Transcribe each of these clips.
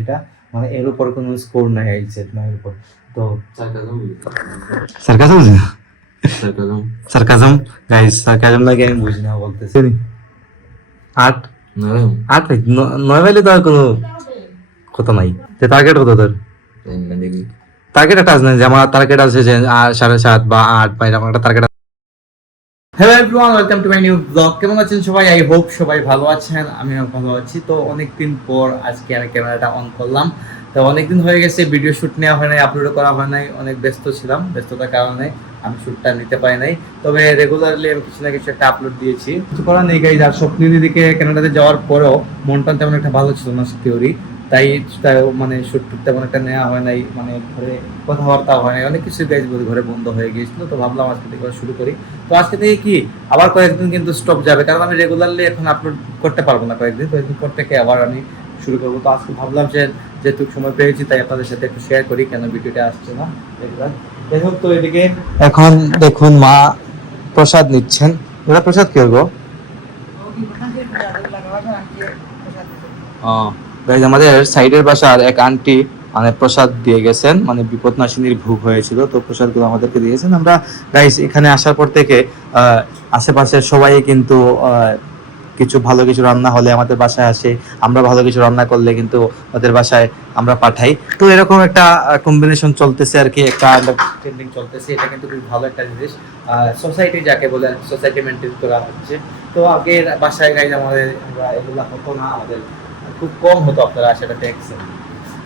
এটা মানে এর উপর কোনো স্কোর নাই আইসেট না এর উপর তো sarcasm sarcasm sarcasm sarcasm guys sarcasm লাগে আমি বুঝি না বলতেছি আট নরম আট নয় বাইলে তো আর কোনো কথা নাই যে টার্গেট কত তোর দেখি টার্গেট একটা আছে না যে আমার টার্গেট আছে যে 7.5 বা 8 বা এরকম একটা target. Hello everyone, welcome to my new blog. কেমন আছেন সবাই? আই হোপ সবাই ভালো আছেন, আমিও ভালো আছি। তো অনেকদিন পর আজকে আমি ক্যামেরাটা অন করলাম। তো অনেকদিন হয়ে গেছে ভিডিও শ্যুট নেওয়া হয় নাই, আপলোড করা হয় নাই, অনেক ব্যস্ত ছিলাম, ব্যস্ততার কারণে আমি শ্যুটটা নিতে পারি নাই। তবে রেগুলারলি আমি কিছু না কিছু একটা আপলোড দিয়েছি, কিছু করার নেই গাইজ। আর স্বপ্নের দিকে কানাডাতে যাওয়ার পরেও মনটা তেমন একটা ভালো ছিল না থিওরি, তাই মানে শ্যুট তেমন একটা নেওয়া হয় নাই, মানে ঘরে কথাবার্তা হয় নাই, অনেক কিছু গাইজ বলি ঘরে বন্ধ হয়ে গিয়েছিল। তো ভাবলাম আজকে থেকে শুরু করি। তো আজকে থেকে কি আবার কয়েকদিন কিন্তু স্টপ যাবে, কারণ আমি রেগুলারলি এখন আপলোড করতে পারবো না, কয়েকদিন পর থেকে আবার আমি শুরু করবো। তো আজকে ভাবলাম যে যেহেতু সময় পেয়েছি তাই আপনাদের সাথে একটু শেয়ার করি কেন ভিডিওটা আসছে না রেগুলার। যাই হোক, তো এদিকে এখন দেখুন মা প্রসাদ নিচ্ছেন। ওরা প্রসাদ কি করবো? আমাদের সাইডের বাসার এক আন্টি মানে প্রসাদ দিয়ে গেছেন, মানে বিপদনাশিনীর ভোগ হয়েছিল, তো প্রসাদগুলো আমাদেরকে দিয়েছেন। আমরা গাইস এখানে আসার পর থেকে আশেপাশের সবাই কিন্তু কিছু ভালো কিছু রান্না হলে আমাদের বাসায় আসে, আমরা ভালো কিছু রান্না করলে কিন্তু ওদের বাসায় আমরা পাঠাই। তো এরকম একটা কম্বিনেশন চলতেছে আর কি, একটা আন্ডারস্ট্যান্ডিং চলতেছে। এটা কিন্তু খুব ভালো একটা জিনিস, সোসাইটি যাকে বলে সোসাইটি মেনটেন করা হচ্ছে। তো আগের বাসায় গাইজ আমাদের এগুলা হতো না, আমাদের খুব কম হতো, আপনারা সেটা দেখছেন।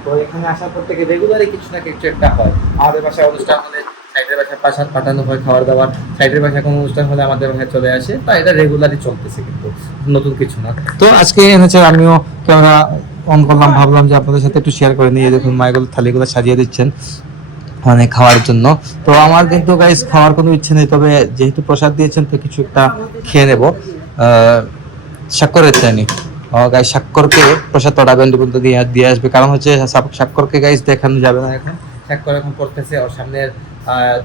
তো এখানে আসার পর থেকে রেগুলারই কিছু না কিছু একটা হয়। আমাদের বাসায় অনুষ্ঠান হলে সাইডের বাসায় পাশার পাঠানো হয় খাবার দাবার, সাইডের বাসায় কোনো অনুষ্ঠান হলে আমাদের বাসায় চলে আসে। তা এটা রেগুলারই চলতেছে, কিন্তু নতুন কিছু না। তো আজকে এনেছে, আমিও ক্যামেরা অন করলাম, ভাবলাম যে আপনাদের সাথে একটু শেয়ার করে নিয়ে। দেখুন মায়েগুলো থালিগুলো সাজিয়ে দিচ্ছেন মানে খাওয়ার জন্য। তো আমার কিন্তু গাইস খাওয়ার কোনো ইচ্ছে নেই, তবে যেহেতু প্রসাদ দিয়েছেন তো কিছু একটা খেয়ে নেবো। স্বাক্ষরের চাইনি গাইস, স্বাক্ষরকে প্রসাদ তড়াবেন দিয়ে আসবে, কারণ হচ্ছে স্বাক্ষরকে গাইস দেখানো যাবে না এখন। স্বাক্ষর এখন করতেছে ওর সামনের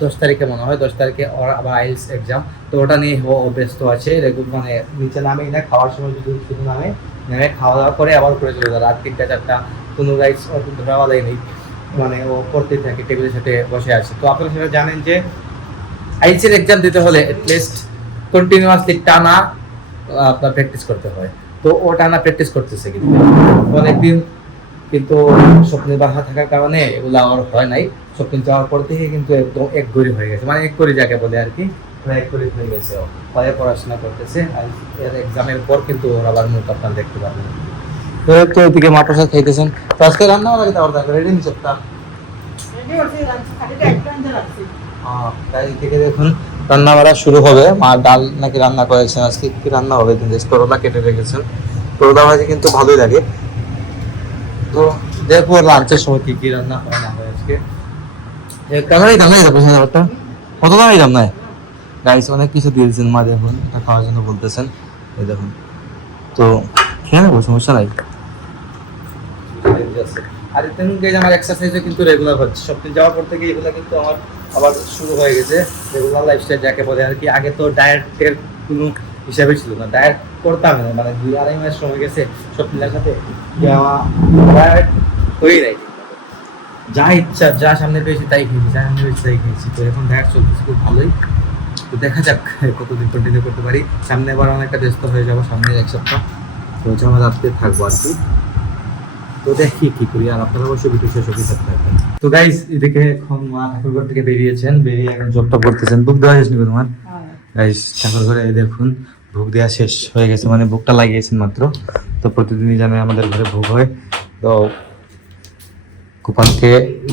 10 তারিখে মনে হয়, 10 তারিখে ওর আবার আইএলটিএস এক্সাম। তো ওটা নিয়ে ও ব্যস্ত আছে। মানে নিচে নামেই না, খাওয়ার সময় যদি শুধু নেমে খাওয়া দাওয়া করে আবার উপরে চলে যায়। রাত 3টা 4টা কোনো গাইস ধরাওয়ালাই নেই, মানে ও পড়তেই থাকে, টেবিলের সাথে বসে আছে। তো আপনারা সেটা জানেন যে আইএলটিএস এক্সাম দিতে হলে অ্যাটলিস্ট কন্টিনিউয়াসলি টানা আপনার প্র্যাকটিস করতে হয়। তো ও টানা প্র্যাকটিস করতেছে, কিন্তু অনেকদিন কিন্তু স্বপ্নের বাসা থাকার কারণে এগুলো আর হয় নাই। স্বপ্ন যাওয়ার পর থেকে কিন্তু একদম এক গড়ি হয়ে গেছে, মানে এক গড়ি যাকে বলে আর কি, এক গড়ি হয়ে গেছে। ও পরে পড়াশোনা করতেছে, আর এর এক্সামের পর কিন্তু ওর আবার মুখ আপনারা দেখতে পারবেন। তো তো ওইদিকে মা প্রসাদ খাইতেছেন। তো আজকে রান্না লাগে তার দরকার রেডি নিচ্ছে একটা তাই থেকে দেখুন রান্না বাড়া শুরু হবে। মা ডাল নাকি রান্না করেছেন, আজকে কি রান্না হবে করলা কেটে রেখেছেন। করলা ভাজি কিন্তু ভালোই লাগে। তো দেখো লাঞ্চের সময় কি কি রান্না হয় না হয় আজকে। কালারই দাম নাই ব্যাপারটা, কত দামই দাম নাই গাইস, অনেক কিছু দিয়েছেন মা। দেখুন এটা খাওয়ার জন্য বলতেছেন, এই দেখুন। তো খেয়ে নেবো, সমস্যা নাই। আর তেমন গাইজ আমার এক্সারসাইজও কিন্তু রেগুলার হচ্ছে। সপ্তাহে যাওয়ার পর থেকে এগুলো কিন্তু আমার আবার শুরু হয়ে গেছে, রেগুলার লাইফস্টাইল যাকে বলে আর কি। আগে তো ডায়েটের কোনো হিসাবে ছিল না, ডায়েট করতাম না, মানে 2-2.5 মাস সময় গেছে স্বপ্নের সাথে ডায়েট হয়েই নাই। যা ইচ্ছা, যা সামনে পেয়েছি তাই খেয়েছি, যা সামনে পেয়েছি তাই খেয়েছি। তো এখন ডায়েট চলতেছে খুব ভালোই। তো দেখা যাক কতদিন কন্টিনিউ করতে পারি। সামনে আবার অনেকটা ব্যস্ত হয়ে যাবো, সামনের 1 সপ্তাহ তো জমা রাখতে থাকবো আর কি। তো দেখি কি করি, আর আপনারা অবশ্যই ভিডিও শেষ অবধি সাথে থাকবেন। তো গাইস এদিকে এখন মা ঠাকুরঘর থেকে বেরিয়েছেন, বেরিয়ে এখন জবটা করতেছেন। ভোগ দেওয়া শেষ নাকি তোমার? গাইস ঠাকুরঘরে দেখুন ভোগ দেওয়া শেষ হয়ে গেছে, মানে ভোগটা লাগিয়েছেন মাত্র। তো প্রতিদিনই জানে আমাদের ঘরে ভোগ হয়, তো গোপালকে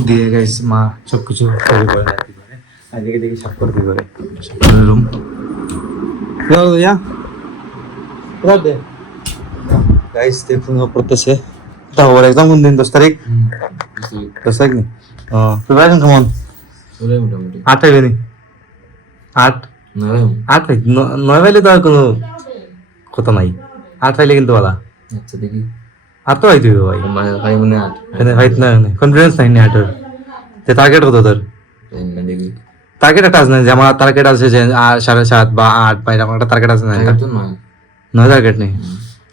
দিয়ে গাইস মা সবকিছু তৈরি করে আর কি করে। আর এদিকে দেখি স্বাক্ষর কি করে, স্বাক্ষরের রুম গাইস দেখুন ও করতেছে। ওর এক্সাম কোন দিন? 10 তারিখ। 10 তারিখ নি? প্রিপারেশন কেমন? মোটামুটি 8 তারিখ নি? 8 8 তারিখ 9 বাইলে তো আর কোনো কথা নাই। 8 পাইলে কিন্তু বলা আচ্ছা দেখি 8 তো হইতে হবে ভাই, ভাই মনে 8 হইত না, কনফিডেন্স নাই নি 8-এর। তে টার্গেট কত তোর? দেখি টার্গেট একটা আছে না, যে আমার টার্গেট আছে যে 7.5 বা 8 বা এরকম একটা টার্গেট আছে না? তো নয় 9 টার্গেট নেই।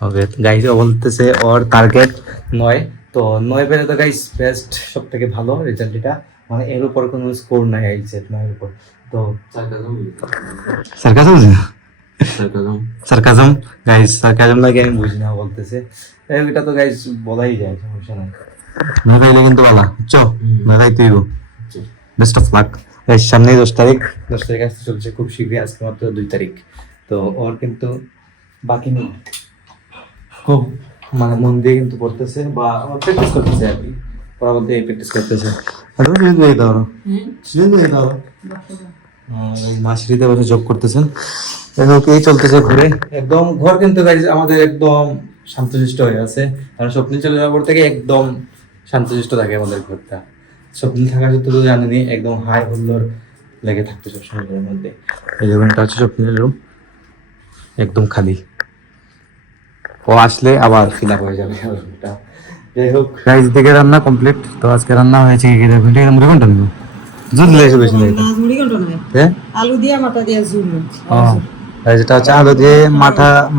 ওকে গাইস ও বলতেছে ওর টার্গেট 9। তো 9 পেলে তো গাইস বেস্ট, সব থেকে ভালো রেজাল্ট এটা, মানে এর উপর কোনো স্কোর নাই এই সেট 9 এর উপর। তো সার্কাজম সার্কাজম গাইস, সার্কাজম লাগে আমি বুঝি না বলতেছে, এটা তো গাইস বলাই যায়, সমস্যা নাই। না খাইলে কিন্তু ভালো, বুঝছো? না খাইতেই বেস্ট অফ লাক। এই সামনে 10 তারিখ, 10 তারিখ আসতে চলছে খুব শীঘ্রই, আজকে মাত্র 2 তারিখ। তো ওর কিন্তু বাকি নেই, খুব মানে মন দিয়ে কিন্তু পড়তেছে বা প্র্যাকটিস করতেছে আর কি, পড়ার মধ্যে প্র্যাকটিস করতেছে। মাসিরিতে বসে জব করতেছেন, এই চলতেছে ঘুরে একদম। ঘর কিন্তু guys আমাদের একদম শান্তশিষ্ট হয়ে আছে, কারণ স্বপ্নে চলে যাওয়ার পর থেকে একদম শান্তশিষ্ট থাকে আমাদের ঘরটা। স্বপ্নে থাকা সত্ত্বেও তো জানেনি একদম হাই হুল্লোড় লেগে থাকতো সবসময় ঘরের মধ্যে। এই রুমটা হচ্ছে স্বপ্নের রুম, একদম খালি, ও আসলে আবার ফিল আপ হয়ে যাবে রুমটা। যাই হোক গাইস, দিকে রান্না কমপ্লিট। তো আজকে রান্না হয়েছে কি দেখুন, ঠিক আছে মুড়ি ঘন্টা নিব দুধ লেগে বেশি লাগে, হ্যাঁ আলু দিয়ে মাথা দিয়ে ঝুল। আর যেটা হচ্ছে আলু দিয়ে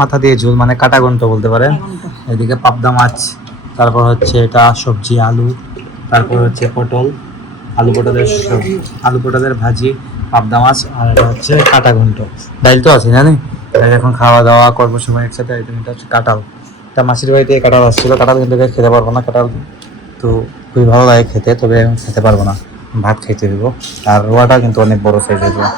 মাথা দিয়ে ঝোল, মানে কাটা ঘন্ট বলতে পারেন। এদিকে পাবদা মাছ, তারপর হচ্ছে এটা সবজি আলু, তারপর হচ্ছে পটল, আলু পটলের ভাজি, পাবদা মাছ, আর এটা হচ্ছে কাটা ঘন্ট। ডাল তো আছে জানি, এখন খাওয়া দাওয়া করবো সবাই একসাথে। এটা হচ্ছে কাঁঠাল, তা মাসির বাড়িতে কাঁঠাল আসছিল, কাঁঠাল কিন্তু খেতে পারবো না, কাঁঠাল তো খুবই ভালো লাগে খেতে, তবে এখন খেতে পারবো না, ভাত খাইতে দিব। আর রোয়াটা কিন্তু অনেক বড় সাইজের রোয়া।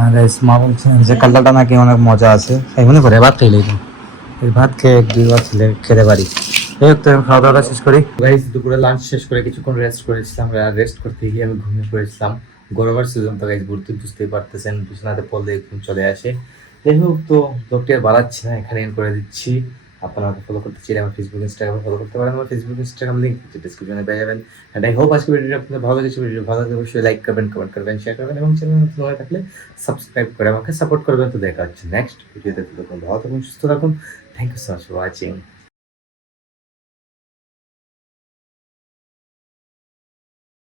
আর মা বলছেন যে কাঁঠালটা নাকি অনেক মজা আছে, তাই মনে করে ভাত খাইলেই তো, এই ভাত খেয়ে 2 বার খেতে পারি। এই তো খাওয়া দাওয়াটা শেষ করি গাইস। দুপুরে লাঞ্চ শেষ করে কিছুক্ষণ রেস্ট করেছিলাম, রেস্ট করতে গিয়ে আমি ঘুমিয়ে পড়েছিলাম। গরমের সিজন তো গাইস, বুঝতেই পারতেছেন, বিছানাতে পড়লে ঘুম চলে আসে। যাই হোক, তো ব্লগটি আর বাড়াচ্ছি না, এখানে এন্ড করে দিচ্ছি। আপনারা ফলো করতে চাইলে আমার ফেসবুক ইনস্টাগ্রামে ফলো করতে পারেন, আমার ফেসবুক ইনস্টাগ্রাম লিঙ্ক ডিসক্রিপশনে পেয়ে যাবেন। এন্ড আই হোপ আজকে ভিডিওটা আপনাদের ভালো লেগেছে। ভিডিও ভালো লাগলে অবশ্যই লাইক করবেন, কমেন্ট করবেন, শেয়ার করবেন এবং চ্যানেল নতুন হয়ে থাকলে সাবস্ক্রাইব করে আমাকে সাপোর্ট করবেন। তো দেখা হচ্ছে নেক্সট ভিডিওতে, ভালো থাকুন, সুস্থ থাকুন। Thank you so much for watching.